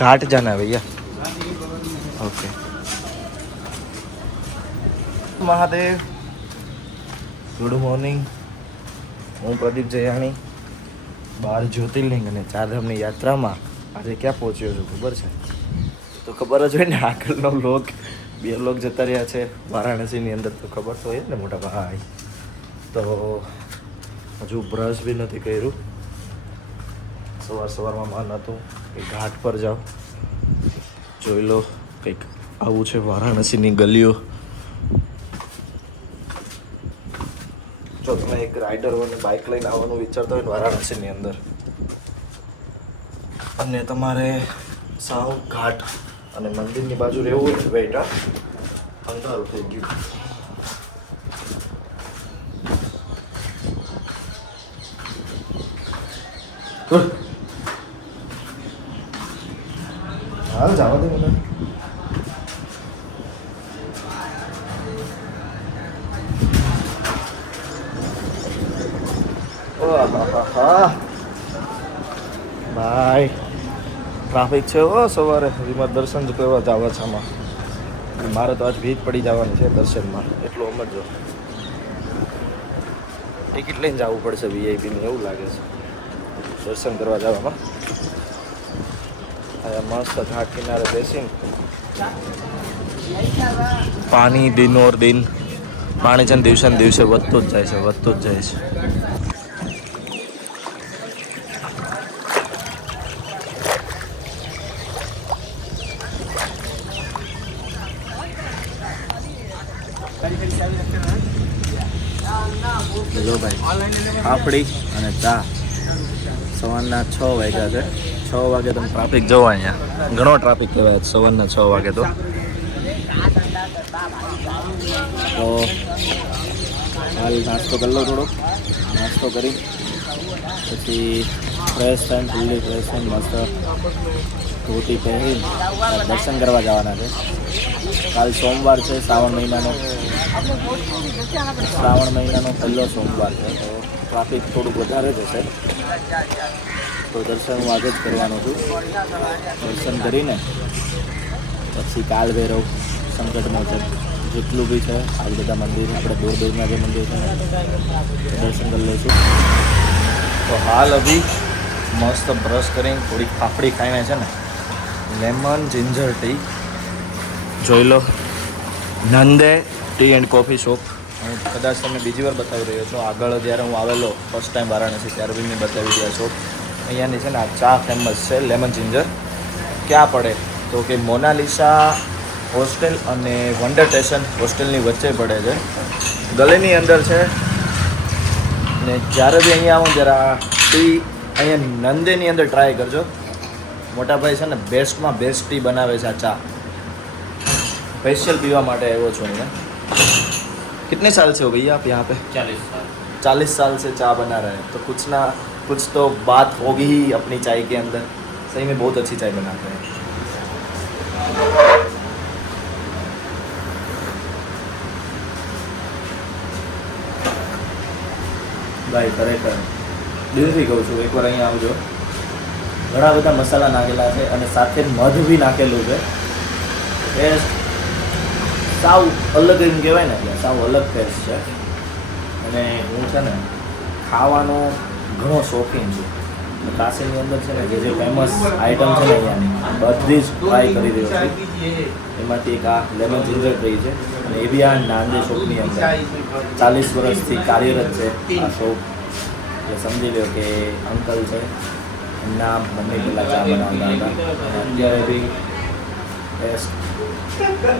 घाट जाना है भैया। ओके। Mahadev, good morning. હું પ્રદીપ જયાણી 12 જ્યોતિર્લિંગ અને ચારધામની યાત્રામાં આજે ક્યાં પહોંચ્યો છું ખબર છે? તો ખબર જ હોય ને, આગળનો વ્લોગ 2 વ્લોગ જતા રહ્યા છે વારાણસીની અંદર, તો ખબર તો હોય ને મોટા ભાઈ. તો હજુ બ્રશ બી નથી કર્યું. સવારમાં મન હતું કે ઘાટ પર જાઓ, જોઈ લો કંઈક આવું છે વારાણસીની ગલીઓ. જો તમે એક રાઇડર અને બાઇક લઈને આવવાનું વિચારતા હોય ને વારાણસીની અંદર, અને તમારે સાવ ઘાટ અને મંદિરની બાજુ રહેવું હોય તો બેટા અંધારું થઈ ગયું. હાલ જવા દે મને. ભાઈ ટ્રાફિક છે હો સવારે. હજી દર્શન જ કરવા જવા છે આમાં. મારે તો આજ ભીજ પડી જવાની છે દર્શનમાં, એટલું સમજો. ટિકિટ લઈને જવું પડશે વીઆઈપીની, એવું લાગે છે દર્શન કરવા જવામાં. મસ્ત ઘાટ કિનારે બેસીને પાણી દિનોર દિન પાણી છે ને દિવસે ને દિવસે વધતું જ જાય છે, વધતું જ જાય છે. જો ભાઈ પાપડી અને ચા. સવારના 6 વાગ્યા છે. 6 વાગે તમે ટ્રાફિક જોવો, અહીંયા ઘણો ટ્રાફિક કહેવાય સવારના 6 વાગે. તો હાલ નાસ્તો કરી લો, થોડોક નાસ્તો કરી પછી ફ્રેશ થઈને ફૂલ્લી ફ્રેશ થઈને મસ્ત ધોતી પહેરીને દર્શન કરવા જવાના છે. કાલ સોમવાર છે, શ્રાવણ મહિનાનો પહેલો સોમવાર છે, તો ટ્રાફિક થોડુંક વધારે જશે. તો દર્શન હું આજે જ કરવાનો છું. દર્શન કરીને પછી કાલ ભૈરવ, સંકટ મોચન જેટલું બી છે આ બધા મંદિર, આપણે દૂરના જે મંદિર છે દર્શન કરી લઈશું. તો હાલ અભી મસ્ત બ્રશ કરીને થોડીક પાપડી ખાઈને છે ને લેમન જિંજર ટી જોઈ લો. નંદે ટી એન્ડ કોફી શોપ. હું કદાચ તમને બીજી વાર બતાવી રહ્યો છું. આગળ જ્યારે હું આવેલો ફર્સ્ટ ટાઈમ વારાણસી ત્યારે બી મેં બતાવી દીધા શોપ. અહીંયાની છે ને આ ચા ફેમસ છે લેમન જિંજર. ક્યાં પડે તો કે મોનાલિસા હોસ્ટેલ અને વંડર સ્ટેશન હોસ્ટેલની વચ્ચે પડે છે, ગલીની અંદર છે. ને જ્યારે બી અહીંયા આવો જરા ટી અહીંયા નંદેની અંદર ટ્રાય કરજો. મોટાભાઈ છે ને બેસ્ટમાં બેસ્ટ ટી બનાવે છે. આ ચા स्पेशल पीवा माटे આવ્યો છું અહીંયા. कितने साल से हो भैया आप यहाँ पे? 40 साल से चाय बना रहे हैं, तो कुछ तो बात होगी ही अपनी चाय के अंदर. सही में बहुत अच्छी चाय बनाते हैं. ભાઈ ખરેખર દિલથી કહું છું, એકવાર અહીંયા આવજો. ઘણા બધા મસાલા નાખેલા છે અને સાથે મધ બી નાખેલું છે. ટેસ્ટ સાવ અલગ એમ કહેવાય ને, એટલે સાવ અલગ ટેસ્ટ છે. અને હું છે ને ખાવાનો ઘણો શોખીન છું. કાશીની અંદર છે ને જે ફેમસ આઈટમ છે ને અહીંયાની બધી જ ટ્રાય કરી રહ્યો છું. એમાંથી એક આ લેમન જિંજર ટ્રી છે, અને એ બી આ નાંદે શોપની અંદર 40 વર્ષથી કાર્યરત છે આ શોપ. એટલે સમજી લો કે અંકલ છે, એમના મમ્મી પહેલાં ચા બનાવતા હતા, અને અત્યારે બી ટેસ્ટ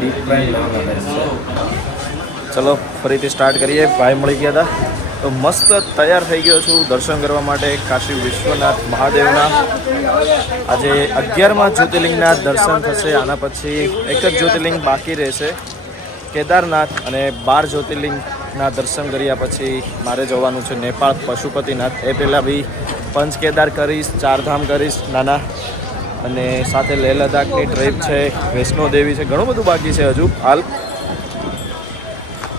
ડિફરન્ટ લેવલનો ટેસ્ટ છે. ચલો ફરીથી સ્ટાર્ટ કરીએ. ભાઈ મળી ગયા હતા તો મસ્ત તૈયાર થઈ ગયો છું દર્શન કરવા માટે કાશી વિશ્વનાથ મહાદેવના. આજે 11મા જ્યોતિર્લિંગના દર્શન થશે. આના પછી એક જ જ્યોતિર્લિંગ બાકી રહેશે, કેદારનાથ. અને 12 જ્યોતિર્લિંગના દર્શન કર્યા પછી મારે જવાનું છે નેપાળ પશુપતિનાથ. એ પહેલાં બી પંચ કેદાર કરીશ, 4 ધામ કરીશ નાના, અને સાથે લેહ લદ્દાખની ટ્રીપ છે, વૈષ્ણોદેવી છે, ઘણું બધું બાકી છે હજુ હાલ.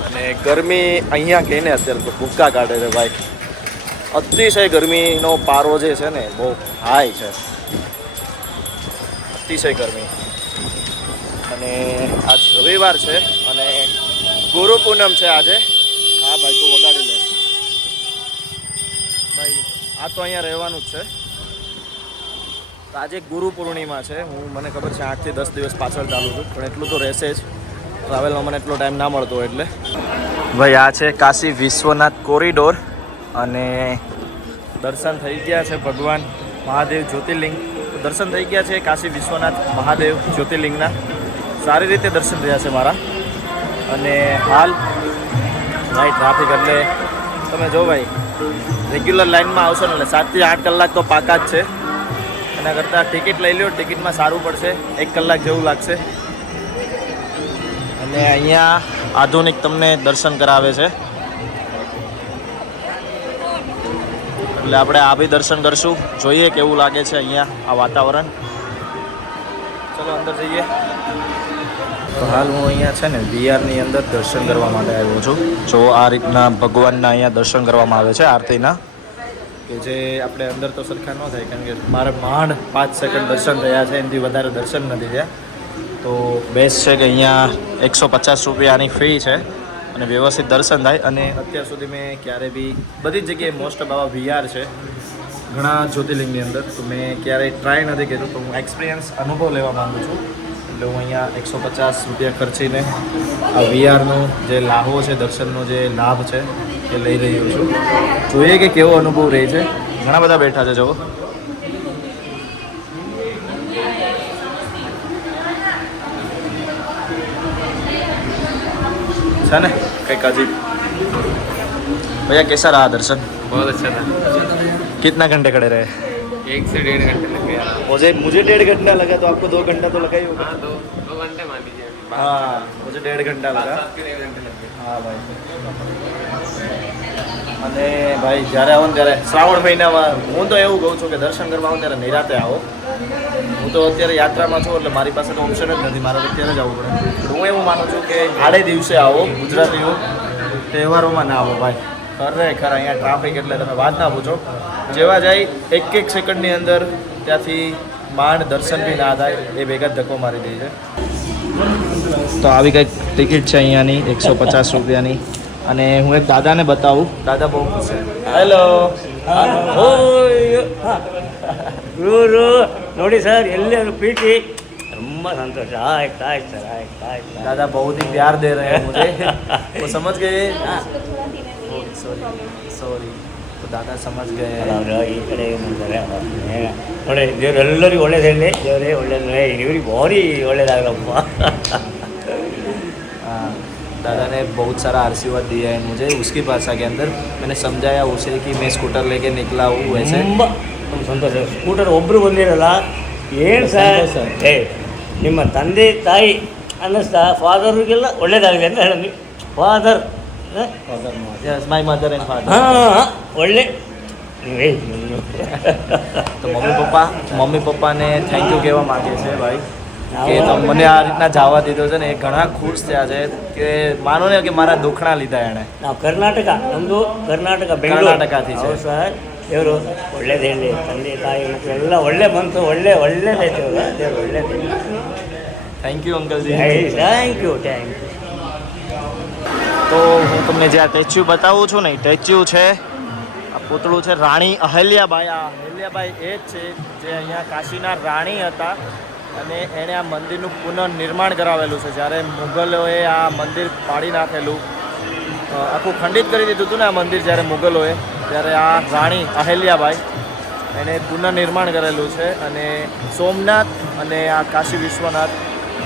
અને ગરમી અહીંયા કહીને અત્યારે તો ભૂક્કા કાઢે છે ભાઈ. અતિશય ગરમીનો પારો જે છે ને બહુ હાઈ છે. અતિશય ગરમી. અને આજ રવિવાર છે અને ગુરુ પૂનમ છે આજે. હા ભાઈ તું વગાડી લે ભાઈ. આ તો અહીંયા રહેવાનું જ છે. તો આજે ગુરુ પૂર્ણિમા છે. મને ખબર છે 8 થી 10 દિવસ પાછળ ચાલુ છું, પણ એટલું તો રહેશે જ. ટ્રાવેલમાં મને એટલો ટાઈમ ના મળતો હોય એટલે. ભાઈ આ છે કાશી વિશ્વનાથ કોરિડોર અને દર્શન થઈ ગયા છે ભગવાન મહાદેવ જ્યોતિર્લિંગ. દર્શન થઈ ગયા છે કાશી વિશ્વનાથ મહાદેવ જ્યોતિર્લિંગના. સારી રીતે દર્શન થયા છે મારા. અને હાલ ભાઈ ટ્રાફિક એટલે તમે જો ભાઈ રેગ્યુલર લાઇનમાં આવશો ને એટલે 7 થી 8 કલાક તો પાકા જ છે. એના કરતાં ટિકિટ લઈ લો, ટિકિટમાં સારું પડશે, 1 કલાક જેવું લાગશે. અને અહીંયા આધુનિક તમને દર્શન કરાવે છે એટલે આપણે આ બી દર્શન કરશું. જોઈએ કેવું લાગે છે અહીંયા આ વાતાવરણ. ચલો અંદર જઈએ. તો હાલ હું અહીંયા છે ને વિહારની અંદર દર્શન કરવા માટે આવ્યો છું. જો આ રીતના ભગવાનના અહીંયા દર્શન કરવામાં આવે છે આરતીના, કે જે આપણે અંદર તો સરખા ન થાય, કારણ કે મારે માંડ 5 સેકન્ડ દર્શન થયા છે, એનાથી વધારે દર્શન નથી થયા. તો બેસ્ટ છે કે અહીંયા 150 રૂપિયાની ફી છે અને વ્યવસ્થિત દર્શન થાય. અને અત્યાર સુધી મેં ક્યારે બી બધી જ જગ્યાએ મોસ્ટ ઓફ આવા VR છે ઘણા જ્યોતિર્લિંગની અંદર, તો મેં ક્યારેય ટ્રાય નથી કર્યું. તો હું એક્સપિરિયન્સ અનુભવ લેવા માગું છું, એટલે હું અહીંયા 150 રૂપિયા ખર્ચીને આ VRનો જે લાભો છે, દર્શનનો જે લાભ છે એ લઈ રહ્યો છું. જોઈએ કે કેવો અનુભવ રહે છે. ઘણા બધા બેઠા છે જુઓ. है ना कई अजीब. भैया कैसा रहा दर्शन? बहुत अच्छा था. कितना घंटे खड़े रहे? 1 से 1.5 घंटे लग गया. मुझे 1.5 घंटा लगा, तो आपको 2 घंटा तो लगा ही होगा. हाँ, 2 घंटे मान लीजिए. हाँ मुझे 1.5 घंटा लगा. 7 के 1.5 घंटे लग गए. હા ભાઈ. અને ભાઈ જ્યારે આવો ને ત્યારે શ્રાવણ મહિનામાં હું તો એવું કહું છું કે દર્શન કરવા આવો ત્યારે નિરાતે આવો. હું તો અત્યારે યાત્રામાં છું એટલે મારી પાસે તો ઓપ્શન જ નથી, મારે અત્યારે જ આવવું પડે. હું એવું માનું છું કે આડે દિવસે આવો, ગુજરાતીઓ તહેવારોમાં ના આવો ભાઈ. ખરેખર અહીંયા ટ્રાફિક એટલે તમે વાત ના પૂછો. જેવા જાય 1 સેકન્ડની અંદર ત્યાંથી માંડ દર્શન બી ના થાય, એ ભેગા જ ધક્કો મારી દે છે. તો આવી કંઈક ટિકિટ છે અહીંયાની 150 રૂપિયાની. અને હું એક દાદાને બતાવું. દાદા બહુ ખુશ છે. હેલો. ಗುರು ನೋಡಿ ಸರ್ ಎಲ್ಲರೂ ಪ್ರೀತಿ ತುಂಬ ಸಂತೋಷ. ಆಯ್ತು ಆಯ್ತು ಸರ್, ಆಯ್ತು ಆಯ್ತು. दादा बहुत ही प्यार दे रहे हैं मुझे. वो समझ गए. सॉरी तो दादा समझ गए. ಅವರು ಈ ಕಡೆ ಏನಂತಾರೆ ನೋಡಿ, ದೇವರೆಲ್ಲರಿಗೂ ಒಳ್ಳೇದೇಳಿ, ದೇವರೇ ಒಳ್ಳೇದು, ಇವ್ರಿಗೆ ಭಾರಿ ಒಳ್ಳೇದಾಗಲಪ್ಪ. दादा ने बहुत सारा आशीर्वाद दिया है मुझे उसकी भाषा के अंदर. मैंने समझाया उसे कि मैं स्कूटर लेके निकला हूँ वैसे. ತುಂಬ ಸಂತೋಷ. ಸ್ಕೂಟರ್ ಒಬ್ಬರು ಬಂದಿರಲ್ಲ ಏನು ಸರ್, ನಿಮ್ಮ ತಂದೆ ತಾಯಿ ಅನ್ನಿಸ್ತಾ ಫಾದರ್ಗೆಲ್ಲ ಒಳ್ಳೇದಾಗಲಿ ಅಂತ ಹೇಳಿ. Father Yes, my mother and father. ಹಾಂ ಒಳ್ಳೆ. તો મમ્મી પપ્પાને થેન્ક યુ કહેવા માગે છે ભાઈ, કે તો મને આ રીતના જવા દીધો છે ને. એ ઘણા ખુશ થયા છે કે માનો ને કે મારા દુઃખના લીધા એણે. ನಾವು ಕರ್ನಾಟಕ, ನಮ್ಮದು ಕರ್ನಾಟಕ, ಬೆಂಗಳೂರು. ಕರ್ನಾಟಕથી છે. ಹೌದು ಸರ್. ದೇವರು ಒಳ್ಳೇದು ಹೇಳಿ, ತಂದೆ ತಾಯಿ ಮಕ್ಕಳೆಲ್ಲ ಒಳ್ಳೆ ಬಂತು, ಒಳ್ಳೇದಾಯ್ತು ದೇವರು ಒಳ್ಳೇದು. થેન્ક યુ અંકલજી. Thank you. તો હું તમને જે આ સ્ટેચ્યુ બતાવું છું ને, સ્ટેચ્યુ છે આ પૂતળું છે રાણી અહલ્યાબાઈ. આ અહલ્યાબાઈ એ જ છે જે અહીંયા કાશીના રાણી હતા અને એણે આ મંદિરનું પુનર્નિર્માણ કરાવેલું છે. જ્યારે મુગલોએ આ મંદિર પાડી નાખેલું, આખું ખંડિત કરી દીધું હતું ને આ મંદિર જ્યારે મુગલોએ, ત્યારે આ રાણી અહલ્યાબાઈ એણે પુનર્નિર્માણ કરેલું છે. અને સોમનાથ અને આ કાશી વિશ્વનાથ,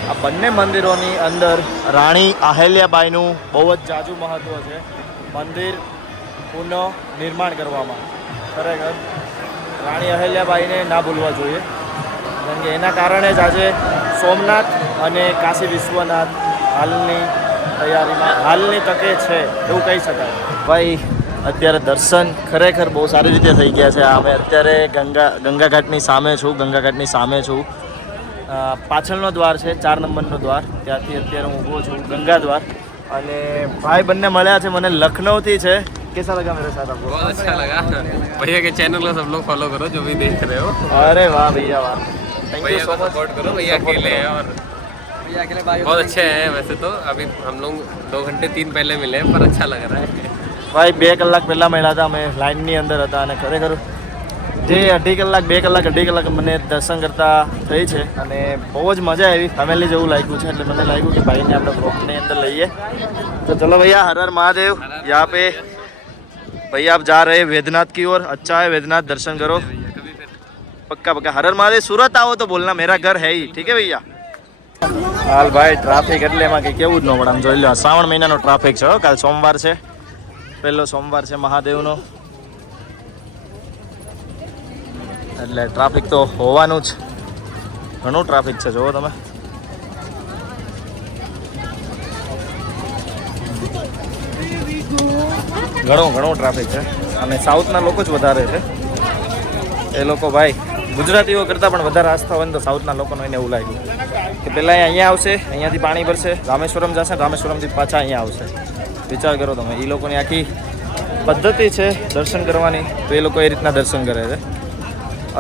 આ બંને મંદિરોની અંદર રાણી અહલ્યાબાઈનું બહુ જ જાજુ મહત્ત્વ છે. મંદિર પુનઃ નિર્માણ કરવામાં ખરેખર રાણી અહલ્યાબાઈને ના ભૂલવા જોઈએ, કારણ કે એના કારણે જ આજે સોમનાથ અને કાશી વિશ્વનાથ હાલની તૈયારીમાં, હાલની તકે છે એવું કહી શકાય. ભાઈ અત્યારે દર્શન ખરેખર બહુ સારી રીતે થઈ ગયા છે. અમે અત્યારે ગંગાઘાટની સામે છું. પાછળનો દ્વાર છે, 4 નંબરનો દ્વાર, ત્યાંથી અત્યારે હું ઊભો છું, ગંગા દ્વાર. અને ભાઈ બંને મળ્યા છે મને લખનૌથી છે. कैसा लगा मेरे साथ आपको? बहुत अच्छा लगा. भैया के चैनल को सब लोग फॉलो करो जो भी देख रहे हो. अरे वाह भैया वाह. थैंक यू भैया सो को मच। सपोर्ट करो, भैया अकेले हैं और बहुत अच्छे हैं वैसे तो। अभी हम लोग 2 घंटे 3 पहले मिले हैं, पर अच्छा लग रहा है। ભાઈ 2 કલાક પહેલાં મળ્યા હતા, અમે લાઇનની અંદર હતા અને ખરેખર જે 2.5 કલાક મને દર્શન કરતા થઈ છે અને બહુ જ મજા આવી, ફેમિલી જેવું લાગ્યું છે. એટલે મને લાગ્યું કે ભાઈને આપણે બ્લોગની અંદર લઈએ. तो चलो भैया, हर हर महादेव. यहाँ पे भैया आप जा रहे हैं वेदनाथ की ओर. अच्छा है वेदनाथ, दर्शन करो पक्का पक्का. हर हर महादेव. सूरत आओ तो बोलना, मेरा घर है ही. ठीक है भैया. હાલ ભાઈ ટ્રાફિક એટલે એમાં કંઈ કેવું જ ન પડે. આમ જોઈ લો, શ્રાવણ મહિનાનો ટ્રાફિક છે. કાલ સોમવાર છે, પહેલો સોમવાર છે મહાદેવનો, એટલે ટ્રાફિક તો હોવાનું જ. ઘણું ટ્રાફિક છે, જુઓ તમે. ઘણું ટ્રાફિક છે અને સાઉથના લોકો જ વધારે છે. એ લોકો ભાઈ ગુજરાતીઓ કરતાં પણ વધારે આસ્થા હોય ને તો સાઉથના લોકોનો એને એવું લાગ્યું કે પહેલાં અહીંયા આવશે, અહીંયાથી પાણી ભરશે, રામેશ્વરમ જશે, રામેશ્વરમથી પાછા અહીંયા આવશે. વિચાર કરો તમે, એ લોકોની આખી પદ્ધતિ છે દર્શન કરવાની, તો એ લોકો એ રીતના દર્શન કરે છે.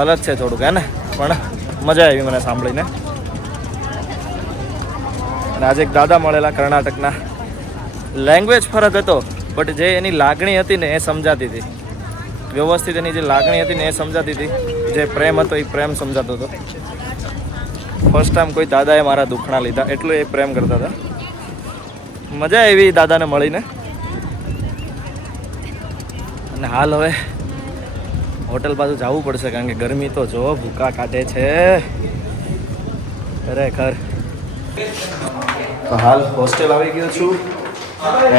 અલગ છે થોડુંક, હે ને? પણ મજા આવી મને સાંભળીને. અને આજે એક દાદા મળેલા કર્ણાટકના. લેંગ્વેજ ફરક હતો, બટ જે એની લાગણી હતી ને એ સમજાતી હતી વ્યવસ્થિત. એની જે લાગણી હતી ને એ સમજાતી હતી, જે પ્રેમ હતો એ પ્રેમ સમજાતો હતો. ફર્સ્ટ ટાઈમ કોઈ દાદાએ મારા દુખણા લીધા, એટલું એ પ્રેમ કરતા હતા. મજા આવી દાદાને મળીને. અને હાલ હવે હોટલ બાજુ જવું પડશે, કારણ કે ગરમી તો જો ભૂકા કાઢે છે ખરેખર. તો હાલ હોસ્ટેલ આવી ગયો છું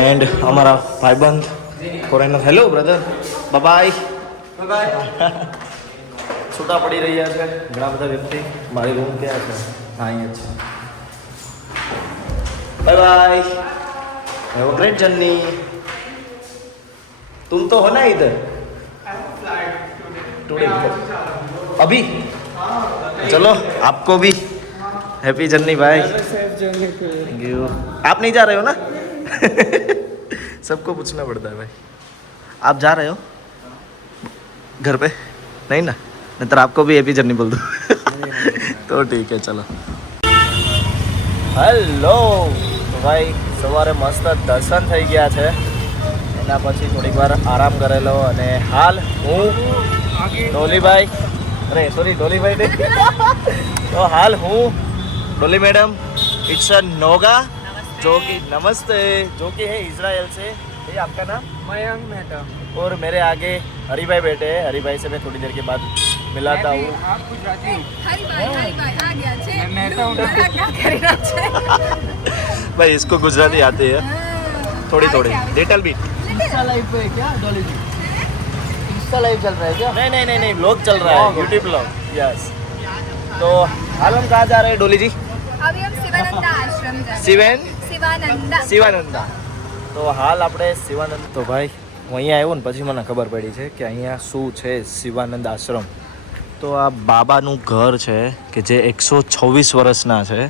એન્ડ અમારા ભાઈબંધ ફોરેનર. હેલો બ્રધર, બાય છૂટા પડી રહ્યા છે ઘણા બધા વ્યક્તિ. મારી રૂમ ક્યાં છે? હા, અહીંયા છે. Bye bye, have a great journey. तुम तो हो ना इधर टुडे अभी? चलो आपको भी हैप्पी जर्नी भाई. Thank you. आप नहीं जा रहे हो ना? सबको पूछना पड़ता है भाई. आप जा रहे हो घर पे? नहीं ना? नहीं तो आपको भी हैप्पी जर्नी बोल दो. तो ठीक है, चलो. હેલો. તો ભાઈ સવારે મસ્ત દર્શન થઈ ગયા છે, એના પછી થોડીક વાર આરામ કરેલો. અને હાલ હું ડોલીભાઈ, અરે સોરી ડોલીભાઈ નહીં, તો હાલ હું डोली मैडम, इट्स अ नोगा जो कि नमस्ते, जो कि है इजराइल से. ये आपका नाम? मयंक मेहता. और मेरे आगे हरी भाई बैठे हैं. हरी भाई से मैं थोड़ी देर के बाद मिलाता हूँ. आप गुजराती हो? आ गया छे. मैं मेहता हूँ. क्या कर रहा छे? भाई इसको गुजराती आती है थोड़ी थोड़ी, लिटिल बिट. इंस्टा लाइव पे है क्या डॉली जी? इंस्टा लाइव चल रहा है क्या? नहीं ब्लॉग चल रहा है, यूट्यूब ब्लॉग. यस. तो हाल हम कहाँ जा रहे हैं डोली जी? अभी हम शिवानंदा आश्रम जा शिवानंदा. તો હાલ આપણે શિવાનંદ. તો ભાઈ હું અહીંયા આવ્યો ને પછી મને ખબર પડી છે કે અહીંયા શું છે શિવાનંદ આશ્રમ. તો આ બાબાનું ઘર છે કે જે 126 વર્ષના છે.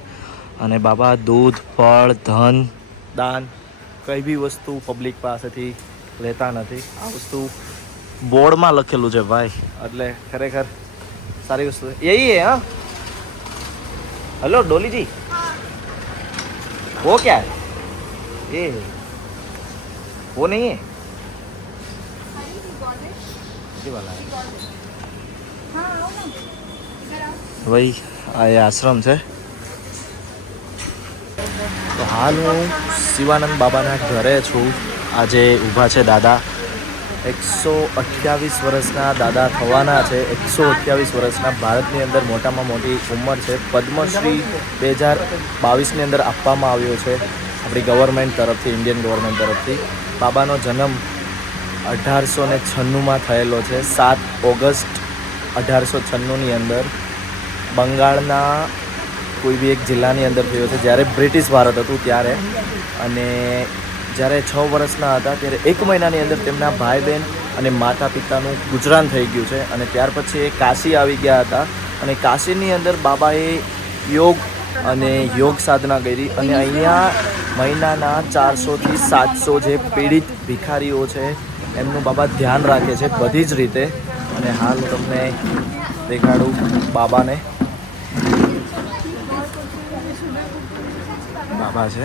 અને બાબા દૂધ, ફળ, ધન, દાન કઈ બી વસ્તુ પબ્લિક પાસેથી લેતા નથી. આ વસ્તુ બોર્ડમાં લખેલું છે ભાઈ, એટલે ખરેખર સારી વસ્તુ છે. यही है. हाँ, हेलो डोली जी, वो क्या है? ये वो नहीं है, ये वाला है भाई. આ એ આશ્રમ છે. તો હાલ હું શિવાનંદ બાબાના ઘરે છું. આજે ઊભા છે દાદા. 128 વર્ષના દાદા થવાના છે. 128 વર્ષના. ભારતની અંદર મોટામાં મોટી ઉંમર છે. પદ્મશ્રી 2022ની અંદર આપવામાં આવ્યો છે આપણી ગવર્મેન્ટ તરફથી, ઇન્ડિયન ગવર્મેન્ટ તરફથી. બાબાનો જન્મ 1896માં થયેલો છે. 7 ઓગસ્ટ 1896ની અંદર બંગાળના કોઈ બી એક જિલ્લાની અંદર થયો છે, જ્યારે બ્રિટિશ ભારત હતું ત્યારે. અને જ્યારે 6 વર્ષના હતા ત્યારે 1 મહિનાની અંદર તેમના ભાઈ બહેન અને માતા પિતાનું ગુજરાન થઈ ગયું છે. અને ત્યાર પછી એ કાશી આવી ગયા હતા. અને કાશીની અંદર બાબાએ યોગ સાધના કરી. અને અહીંયા મહિનાના 400થી 700 જે પીડિત ભિખારીઓ છે એમનું બાબા ધ્યાન રાખે છે બધી જ રીતે. અને હાલ હું તમને દેખાડું બાબાને. બાબા છે.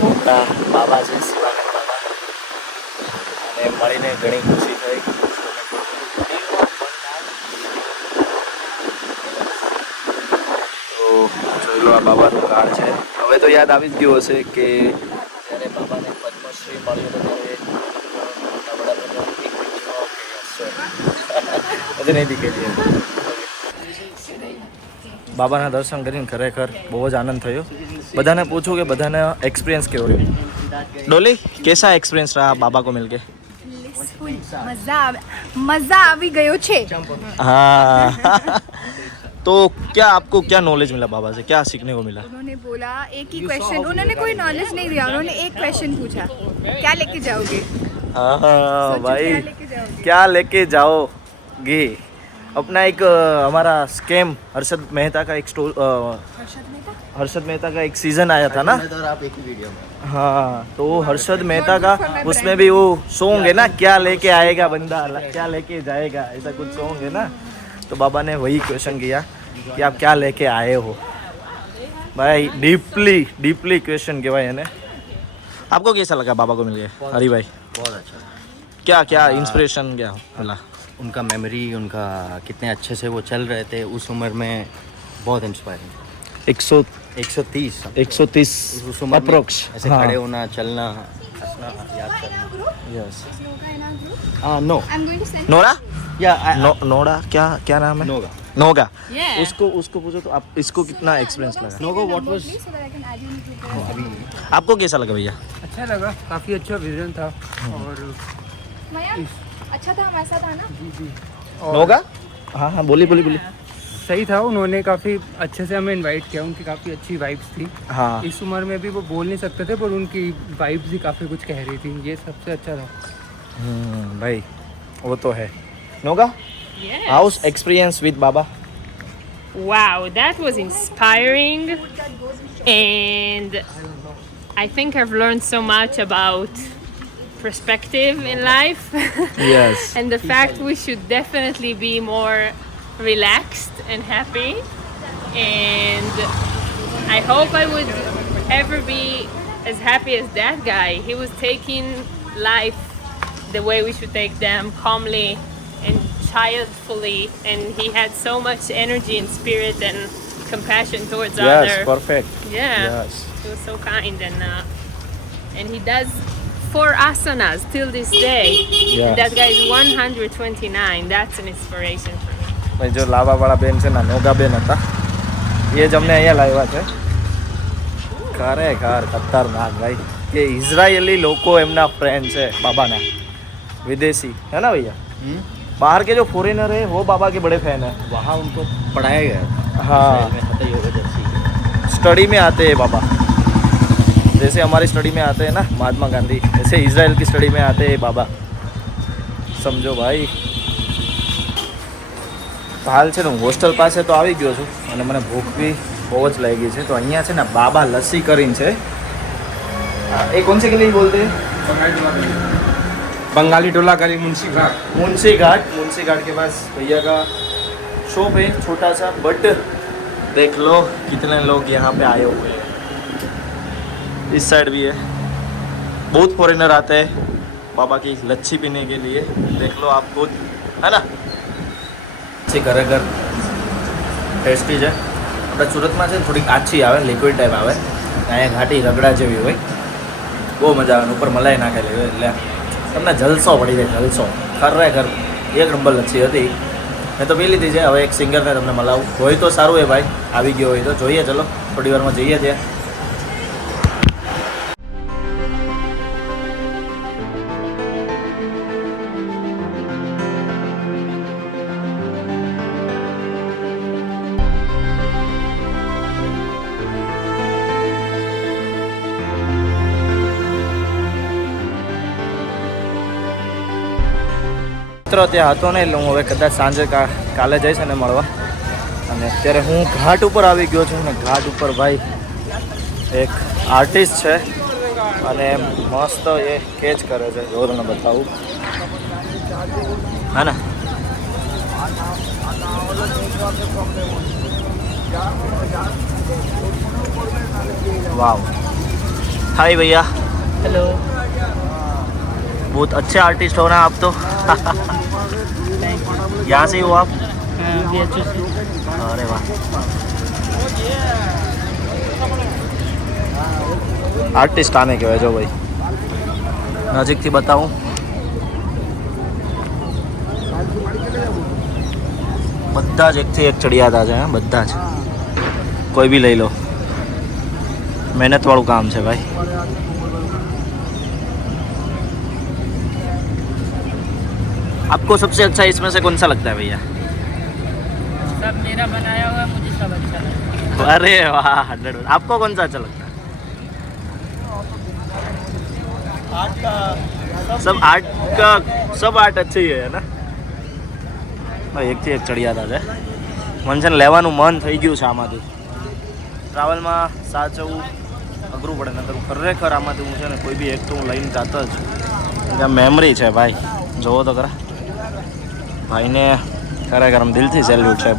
મોટા બાબા છે શિવાનંદ બાબા, અને મળીને ઘણી ખુશી થઈ. તો જોઈ લો આ બાબાનું કાર્ડ છે. હવે તો યાદ આવી જ ગયું હશે કે જ્યારે બાબાને પદ્મશ્રી મળ્યો હતો ત્યારે નહીં દીકરી. બાબાના દર્શન કરીને ખરેખર બહુ જ આનંદ થયો. બધાને પૂછું કે બધાને એક્સપિરિયન્સ કેવો રહ્યો. डोली कैसा एक्सपीरियंस रहा बाबा को मिलके? મજા આવી ગયો છે. हाँ तो क्या आपको क्या नॉलेज मिला बाबा से, क्या सीखने को मिला? उन्होंने बोला एक ही क्वेश्चन, उन्होंने कोई नॉलेज नहीं दिया, उन्होंने एक क्वेश्चन पूछा, क्या लेके जाओगे? हाँ भाई, क्या लेके जाओगे? क्या लेके जाओगे? अपना एक हमारा स्कैम हर्षद मेहता का एक हर्षद मेहता का एक सीजन आया था ना, आप एक ही वीडियो में. हाँ, तो हर्षद मेहता का उसमें भी वो सॉन्ग है ना, क्या लेके आएगा बंदा क्या लेके जाएगा, ऐसा कुछ सॉन्ग है ना. तो बाबा ने वही क्वेश्चन किया कि आप क्या लेके आए हो. भाई डीपली क्वेश्चन के भाई है. आपको कैसा लगा बाबा को मिल गए हरी भाई? बहुत अच्छा. क्या क्या इंस्पिरेशन क्या मिला? उनका मेमोरी, उनका कितने अच्छे से वो चल रहे थे उस उम्र में, बहुत इंस्पायरिंग. 130 उस उम्र में अप्रोक्स ऐसे खड़े होना, चलना, हंसना, याद करना. Yes. No I'm going to send Nora या नोड़ा क्या नाम है? नोगा. नोगा. Yeah. उसको पूछो तो आप इसको कितना एक्सपीरियंस लगा? नोगा what was. so that I can add you in group. अभी आपको कैसा लगा भैया? अच्छा लगा, काफ़ी अच्छा विजन था. और मयंक, अच्छा था हमारे साथ आना. नोगा हाँ बोली. सही था. उन्होंने काफ़ी अच्छे से हमें इनवाइट किया. उनकी काफ़ी अच्छी वाइब्स थी. हाँ इस उम्र में भी वो बोल नहीं सकते थे, पर उनकी वाइब्स भी काफ़ी कुछ कह रही थी. ये सबसे अच्छा था. भाई वो तो है. नोगा Yes. House experience with Baba? Wow, that was inspiring. And I think I've learned so much about perspective in life. Yes. And the fact we should definitely be more relaxed and happy. And I hope I would ever be as happy as that guy. He was taking life the way we should take them, calmly and childfully, and he had so much energy and spirit and compassion towards Yes, others. perfect. Yeah, Yes. he was so kind, and he does 4 asanas till this day. Yeah. That guy is 129. That's an inspiration for me. ભાઈ જો લાવાવાળા બેન છે ને નોગા બેન હતા, એ જ અમને અહીંયા લાવ્યા છે. ખરેખર ખતરનાક ભાઈ, કે ઇઝરાયેલી લોકો એમના ફ્રેન્ડ છે બાબાના, વિદેશી है ना भैया? बाहर के जो फॉरेनर है वो बाबा के बड़े फैन है. वहाँ उनको पढ़ाया गया. हाँ, में पता ही होगा जर्सी. स्टडी में आते हैं बाबा, जैसे हमारी स्टडी में आते हैं ना महात्मा गांधी, ऐसे इजराइल की स्टडी में आते हैं बाबा. समझो भाई. હાલ છે ને હું હોસ્ટેલ પાસે તો આવી ગયો છું અને મને ભૂખ બી બહુ જ લાગી છે. તો અહીંયા છે ને બાબા લસ્સી કરીને છે. એ કોણ છે કે નહીં બોલતે? बंगाली टोला गली मुंशी घाट. मुंशी घाट के पास भैया का शॉप है छोटा सा, बट देख लो कितने लोग यहाँ पे आए हुए हैं. इस साइड भी है, बहुत फॉरेनर आते हैं बाबा की लच्छी पीने के लिए. देख लो आप खुद, है ना. ખરેખર ટેસ્ટી છે. આપણા સુરતમાં છે થોડીક આછી આવે, લિક્વિડ ટાઈપ આવે, અહીંયા ઘાટી રગડા જેવી હોય, બહુ મજા આવે. ઉપર મલાઈ નાખેલી હોય એટલે તમને જલસો પડી જાય, જલસો. ખરેખર એક નંબર લચ્છી હતી. મેં તો પી લીધી છે. હવે એક સિંગરને તમને મલાવું હોય તો સારું એ ભાઈ આવી ગયો હોય તો. જોઈએ, ચલો થોડી વારમાં જઈએ ત્યાં. ત્યાં હતો ને એટલે હું હવે કદાચ સાંજે કાલે જઈશ અને મળવા. અને અત્યારે હું ઘાટ ઉપર આવી ગયો છું ને ઘાટ ઉપર ભાઈ એક આર્ટિસ્ટ છે અને મસ્ત એ કેચ કરે છે. જો તમને બતાવું. है ना? वाह, हाय भैया। हेलो। बहुत अच्छे आर्टिस्ट हो ना आप तो। यहाँ से ही हो आप? अरे वाह, આર્ટિસ્ટ આને કહેવાય. જો ભાઈ નજીકથી બતાવું, બધા જ એકથી એક ચડિયાતા છે. બધા જ, કોઈ બી લઈ લો, મહેનત વાળું કામ છે ભાઈ. आपको सबसे अच्छा इसमें से कौन सा लगता है भैया? सब मेरा बनाया हुआ मुझे सब अच्छा लगता है। अरे वाह, 100%. आपको कौन सा अच्छा लगता है? सब आर्ट का, सब आर्ट अच्छी है ना ભાઈ. એકથી એક ચડિયાતા છે. મને છે ને લેવાનું મન થઈ ગયું છે આમાંથી. ટ્રાવેલમાં સાચવવું અઘરું પડે, નતર ખરેખર આમાંથી હું છે ને કોઈ બી એક તો હું લઈને જાતો જ. ત્યાં મેમરી છે ભાઈ, જોવો તો ખરા. ભાઈને खरेखर हम दिल से सैल्यूट है.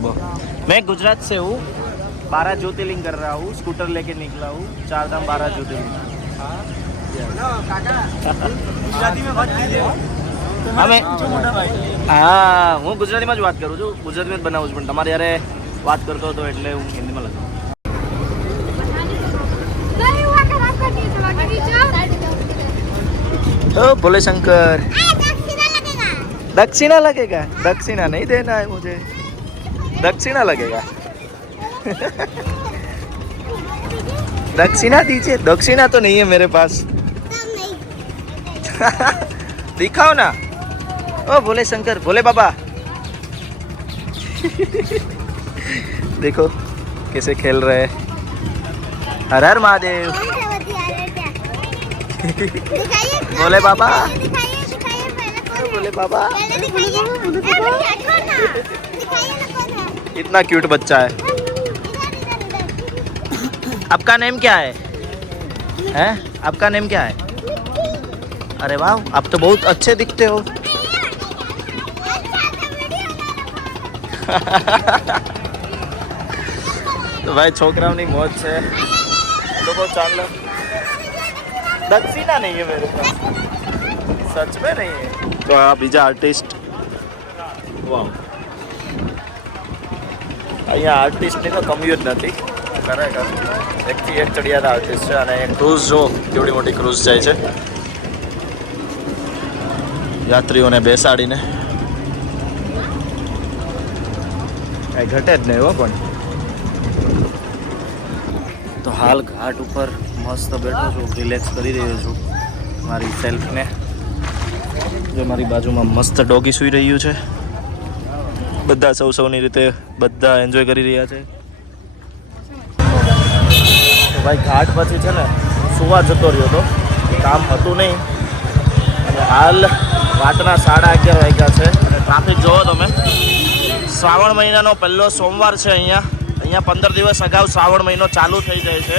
मैं गुजरात से हूँ, 12 ज्योतिर्लिंग कर रहा हूँ, स्कूटर लेके निकला हूँ, 4 धाम 12 ज्योतिर्लिंग. हमें हाँ, હું ગુજરાતીમાં જ વાત કરું છું, ગુજરાતીમાં જ બનાવું છું, પણ તમારે યારે વાત કરતો હતો એટલે હું હિન્દીમાં લખાવું. ओ भोले शंकर, दक्षिणा लगेगा? दक्षिणा नहीं देना है मुझे, दक्षिणा लगेगा. दक्षिणा दीजिए. दक्षिणा तो नहीं है मेरे पास. दिखाओ ना. ओ भोले शंकर, भोले बाबा. देखो कैसे खेल रहे हैं. हर हर महादेव. भोले बाबा, भोले बाबा. इतना क्यूट बच्चा है. आपका नेम क्या है? हैं? आपका नेम क्या है? अरे वाह, आप तो बहुत अच्छे दिखते हो. तो भाई छोकराओनी मौज है. लोगो चाल दक्षिणा नहीं है मेरे पास, सच में नहीं है. तो आ बीजा आर्टिस्ट. वाह, અહીંયા આર્ટિસ્ટની તો કમી જ નથી. ખરેખર એકથી એક ચડિયાતા આર્ટિસ્ટ છે. અને ક્રૂઝ જો કેવડી મોટી ક્રૂઝ જાય છે, યાત્રીઓને બેસાડીને. કાંઈ ઘટે જ નહીં હો. પણ તો હાલ ઘાટ ઉપર મસ્ત બેઠો છું, રિલેક્સ કરી રહ્યો છું મારી સેલ્ફને. જો મારી બાજુમાં મસ્ત ડોગી સૂઈ રહ્યું છે. બધા સૌની રીતે બધા એન્જોય કરી રહ્યા છે. તો ભાઈ ઘાટ પછી છે ને સુવા જતો રહ્યો હતો, કામ હતું નહીં. અને હાલ રાતના 11:30 વાગ્યા છે. અને ટ્રાફિક જોવો તમે. શ્રાવણ મહિનાનો પહેલો સોમવાર છે. અહીંયા 15 દિવસ અગાઉ શ્રાવણ મહિનો ચાલુ થઈ જાય છે.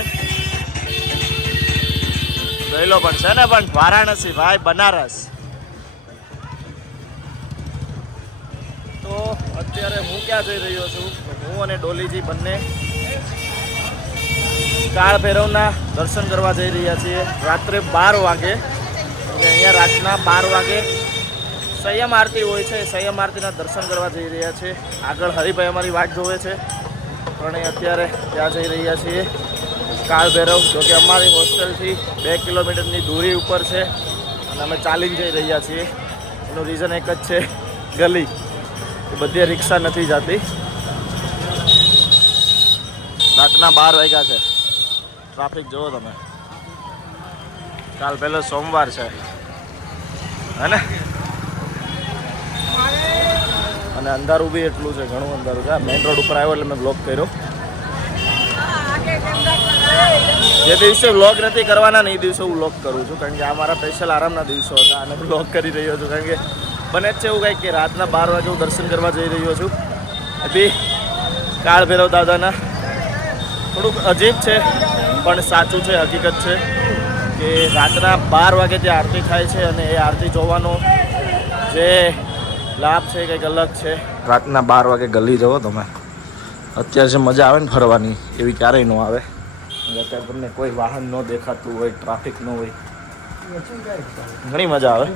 ગયેલો પણ છે ને, પણ વારાણસી ભાઈ, બનારસ. તો અત્યારે હું ક્યાં જઈ રહ્યો છું? હું અને ડોલીજી બંને કાળ ભૈરવના દર્શન કરવા જઈ રહ્યા છીએ રાત્રે 12 વાગે. અહીંયા રાતના 12 વાગે સંયમ આરતી હોય છે. સંયમ આરતીના દર્શન કરવા જઈ રહ્યા છે. આગળ હરિભાઈ અમારી વાટ જોવે છે, પણ અત્યારે ત્યાં જઈ રહ્યા છીએ કાળ ભૈરવ. જો કે અમારી હોસ્ટેલથી 2 કિલોમીટરની દૂરી ઉપર છે અને અમે ચાલીને જઈ રહ્યા છીએ. એનું રીઝન એક જ છે, ગલી. બધી રિક્ષા નથી જતી. રાતના 12 વાગ્યા છે. ટ્રાફિક જુઓ તમે. કાલ પહેલો સોમવાર છે, હે ને? અને અંધારું બી એટલું છે, ઘણું અંધારું છે. મેઇન રોડ ઉપર આવ્યો એટલે મેં બ્લોગ કર્યો. જે દિવસે વ્લોગ નથી કરવાના ને એ દિવસે હું વ્લોગ કરું છું, કારણ કે આ મારા સ્પેશિયલ આરામના દિવસો હતા અને વ્લોગ કરી રહ્યો છું. કારણ કે બને જ છે એવું કંઈક કે રાતના 12 વાગે હું દર્શન કરવા જઈ રહ્યો છું. એ બી કાળ ભૈરવ દાદાના. થોડુંક અજીબ છે પણ સાચું છે, હકીકત છે કે રાતના 12 વાગે જે આરતી થાય છે અને એ આરતી જોવાનો જે લાભ છે કંઈક અલગ છે. રાતના 12 વાગે ગલી જવો તમે, અત્યારે જે મજા આવે ને ફરવાની એવી ક્યારેય ન આવે. અત્યારે તમને કોઈ વાહન ન દેખાતું હોય, ટ્રાફિક ન હોય, घनी मजा आवे.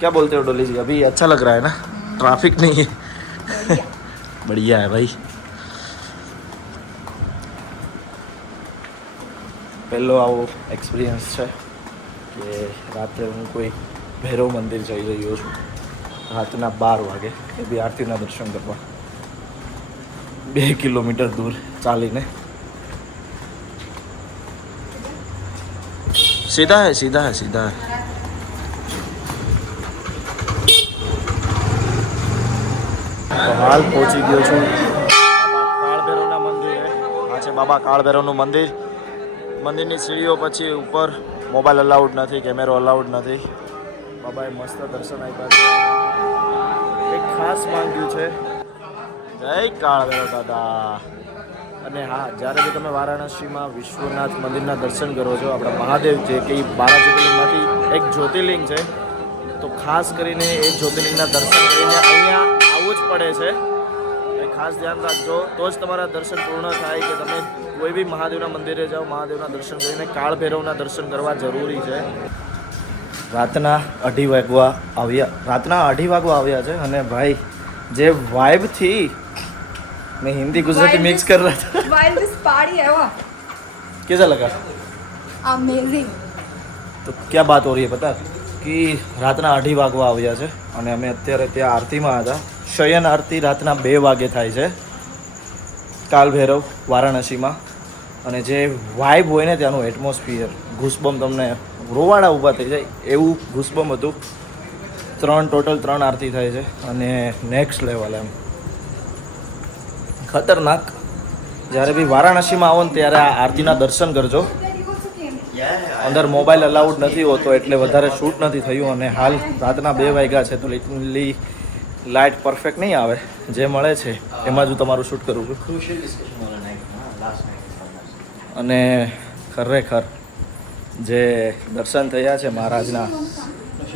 क्या बोलते हो डोली जी, अभी अच्छा लग रहा है ना? ट्रैफिक नहीं है. बढ़िया है भाई. પહેલો આવો એક્સપિરિયન્સ છે કે રાત્રે હું કોઈ ભૈરવ મંદિર જઈ રહ્યો છું રાતના 12 વાગે, એ બી આરતીના દર્શન કરવા 2 કિલોમીટર દૂર ચાલીને. सीधा है, सीधा है, सीधा है. તો હાલ પહોંચી ગયો છું કાળ ભૈરવના મંદિરે. આ છે બાબા કાળ ભૈરવનું મંદિર. મંદિરની સીડીઓ પછી ઉપર મોબાઈલ અલાઉડ નથી, કેમેરો અલાઉડ નથી. બાબાએ મસ્ત દર્શન આપ્યા છે. એક ખાસ માંગ્યું છે, જય કાળ ભૈરવ દાદા. અને હા, જ્યારે બી તમે વારાણસીમાં વિશ્વનાથ મંદિરના દર્શન કરો છો, આપણા મહાદેવ છે કે એ 12 જ્યોતિર્લિંગમાંથી એક જ્યોતિર્લિંગ છે, તો ખાસ કરીને એ જ્યોતિર્લિંગના દર્શન કરીને અહીંયા આવવું જ પડે છે. એ ખાસ ધ્યાન રાખજો, તો જ તમારા દર્શન પૂર્ણ થાય. કે તમે કોઈ બી મહાદેવના મંદિરે જાઓ, મહાદેવના દર્શન કરીને કાળ ભૈરવના દર્શન કરવા જરૂરી છે. રાતના 2:30 વાગવા આવ્યા છે અને ભાઈ જે વાઇબથી मैं हिंदी गुजराती मिक्स कर रहा था. While this party है वो कैसा लगा? amazing. तो क्या बात हो रही है पता कि રાતના 2:30 વાગવા આવ્યા છે અને અમે અત્યારે ત્યાં આરતીમાં હતા. શયન આરતી રાતના 2 વાગે થાય છે કાલ ભૈરવ વારાણસીમાં. અને જે વાઇબ હોય ને ત્યાંનું એટમોસ્ફિયર, ઘૂસબમ, તમને રોવાડા ઊભા થઈ જાય એવું ઘૂસબમ હતું. ટોટલ 3 આરતી થાય છે અને નેક્સ્ટ લેવલ એમ ખતરનાક. જ્યારે બી વારાણસીમાં આવો ને ત્યારે આ આરતીના દર્શન કરજો. અંદર મોબાઈલ અલાઉડ નથી હોતો એટલે વધારે શૂટ નથી થયું. અને હાલ રાતના 2 વાગ્યા છે તો લિટરલી લાઇટ પરફેક્ટ નહીં આવે. જે મળે છે એમાં જ હું તમારું શૂટ કરું છું. અને ખરેખર જે દર્શન થયા છે મહારાજના,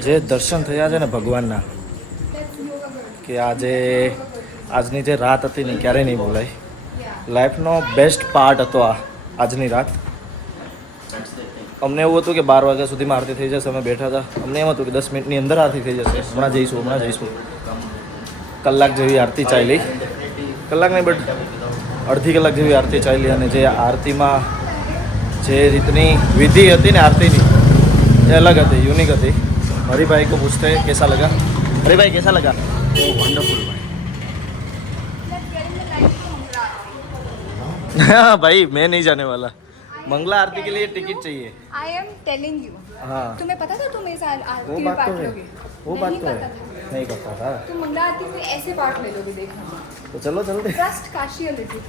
જે દર્શન થયા છે ને ભગવાનના, કે આજની જે રાત હતી ને ક્યારેય નહીં ભૂલાય. લાઈફનો બેસ્ટ પાર્ટ હતો આજની રાત. અમને એવું હતું કે 12 વાગ્યા સુધીમાં આરતી થઈ જશે. અમે બેઠા હતા, અમને એમ હતું કે 10 મિનિટની અંદર આરતી થઈ જશે, હમણાં જઈશું. કલાક જેવી આરતી ચાલી, કલાક નહીં બટ અડધી કલાક જેવી આરતી ચાલી. અને જે આરતીમાં જે રીતની વિધિ હતી ને આરતીની, એ અલગ હતી, યુનિક હતી. હરિભાઈ કો પૂછતે कैसा लगा? हरिभाई कैसा लगा? वंडरफुल हाँ भाई, मैं नहीं जाने वाला. मंगला आरती के लिए टिकट चाहिए. I am telling you. हाँ, तुम्हें पता था तुम इस वो आरती में बात तो पार्ट है, लोगे? वो बात नहीं तो है. पता था. नहीं पता था. तुम मंगला आरती में ऐसे पार्ट ले लोगे, देखना. तो चलो चलते. Trust Kashi a little.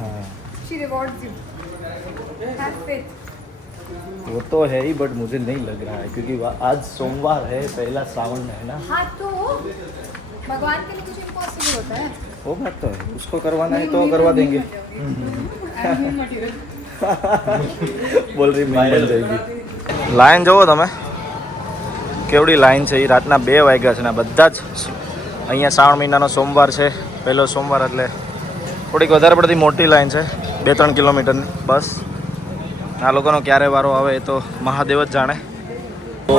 हाँ, She rewards you. Have faith. वो तो है ही बट मुझे नहीं लग रहा है क्योंकि आज सोमवार है, पहला श्रावण है ना. हाँ तो भगवान के लिए कुछ इम्पॉसिबल होता है. वो बात तो है, उसको करवाना है तो करवा देंगे. બોલ રહી બન જાયગી. લાઈન જોવો તમે કેવડી લાઈન છે. એ રાતના 2 વાગ્યા છે ને બધા જ અહીંયા શ્રાવણ મહિનાનો સોમવાર છે, પહેલો સોમવાર, એટલે થોડીક વધારે પડતી મોટી લાઈન છે, 2-3 કિલોમીટરની બસ. આ લોકોનો ક્યારે વારો આવે એ તો મહાદેવ જ જાણે. તો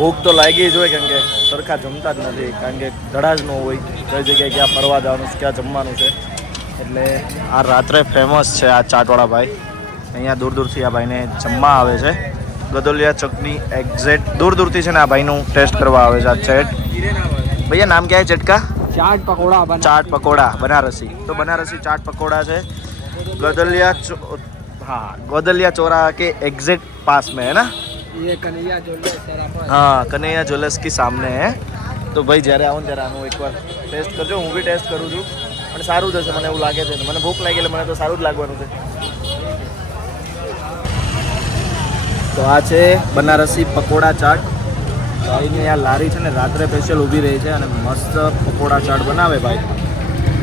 ભૂખ તો લાગી જ હોય, કેમ કે સરખા જમતા જ નથી, કારણ કે ધડા જ ન હોય કઈ જગ્યાએ ક્યાં ફરવા જવાનું છે, ક્યાં જમવાનું છે. એટલે આ રાત્રે ફેમસ છે આ ચાટવાળા ભાઈ. અહીંયા દૂર દૂરથી આ ભાઈને જમવા આવે છે. ગદોલિયા ચોકની એક્ઝેક્ટ દૂર દૂરથી છે ને આ ભાઈનું ટેસ્ટ કરવા આવે છે આ ચેટ. ભૈયા નામ ક્યાં है चट का? चाट पकौड़ा. चाट पकौड़ा बनारसी. तो बनारसी चाट पकौड़ा છે गदलिया चौराहा के एग्जैक्ट पास में है ना. ये कन्हैया ज्वेलर्स हाँ, कन्हैया ज्वेलर्स के सामने है. તો ભાઈ જ્યારે આવો ને ત્યારે આનું એકવાર ટેસ્ટ કરજો. હું બી ટેસ્ટ કરું છું અને સારું જશે મને એવું લાગે છે. મને ભૂખ લાગી એટલે મને તો સારું જ લાગવાનું છે. તો આ છે બનારસી પકોડા ચાટ. ભાઈની આ લારી છે ને રાત્રે સ્પેશિયલ ઊભી રહી છે અને મસ્ત પકોડા ચાટ બનાવે ભાઈ.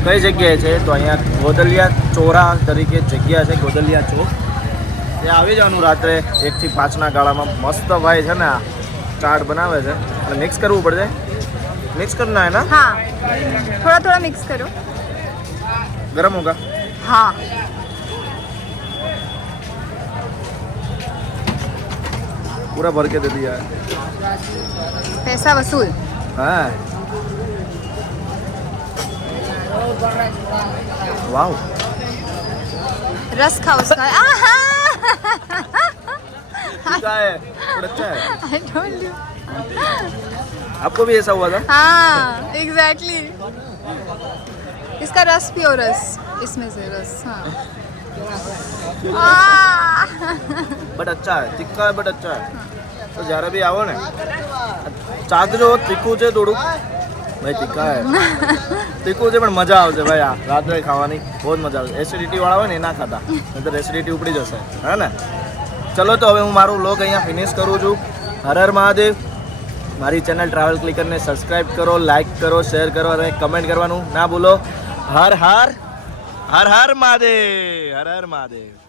કઈ જગ્યાએ છે? તો અહીંયા ગોદલિયા ચોરા તરીકે જગ્યા છે, ગોદલિયા ચોક. ત્યાં આવી જવાનું રાત્રે 1 થી 5 ના ગાળામાં. મસ્ત ભાઈ છે ને આ ચાટ બનાવે છે અને મિક્સ કરવું પડશે. मिक्स करना है ना, हाँ थोड़ा थोड़ा मिक्स करो. गरम होगा. हाँ पूरा भर के दे दिया है. पैसा वसूल. हाँ. वाह. रस खाओ उसका. क्या है? बड़ा अच्छा है. I told you. आपको भी ऐसा हुआ था? हाँ एग्जैक्टली. इसका रस पियो, रस इसमें से रस. हाँ बट अच्छा है, तिक्का है बट अच्छा है. तो જ્યારે બી આવો ને ચાખજો. તીખું છે થોડું ભાઈ, તીખા है. તીખું છે પણ મજા આવશે ભાઈ. આ રાત્રે ખાવાની બહુ જ મજા આવશે. એસિડિટી વાળા હોય ને એ ના ખાતા, નહીંતર એસિડિટી ઉપડી જશે. હા ને. ચલો તો હવે હું મારું વ્લોગ અહીંયા ફિનિશ કરું છું. હર હર મહાદેવ. મારી ચેનલ ટ્રાવેલ ક્લિકરને સબસ્ક્રાઇબ કરો, લાઇક કરો, શેર કરો અને કમેન્ટ કરવાનું ના ભૂલો. હર હર હર હર મહાદેવ. હર હર મહાદેવ.